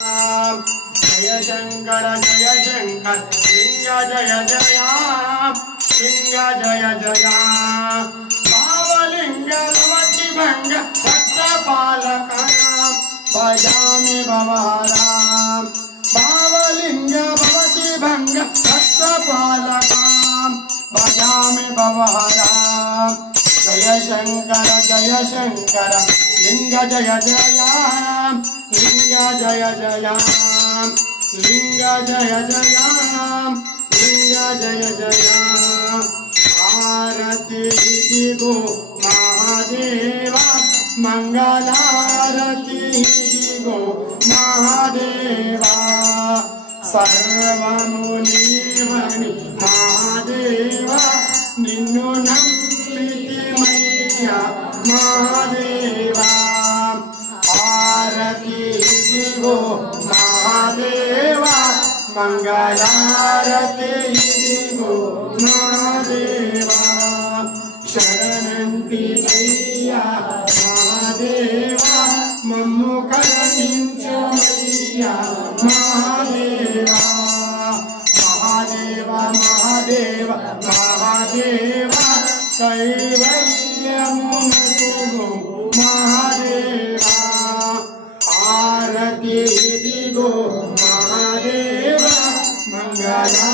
जय शंकर लिंग जय जय लिंग जय जय भावलिंग भवति भंग भक्तपालक भजामि भवहरां भावलिंग भवति भंग भक्तपालक भजामि भवहरां जय शंकर लिंग जय जय लिंग जय जय लिंग जय जय लिंग जय जय आरती दिगो महादेवा मंगलारती दिगो महादेवा सर्वमुनिमणि महादेवा निन्नु नम्मिति मैया महादेवा आरती दिगो महादेवा मंगलारती दिगो महादेवा शरणंति मैया महादेवा मम्मु करुणिंचु मैया महादेवा महादेवा महादेवा महादेवा कैवल्यमुनतुगो महादेवा आरती दिगो महादेवा मंगला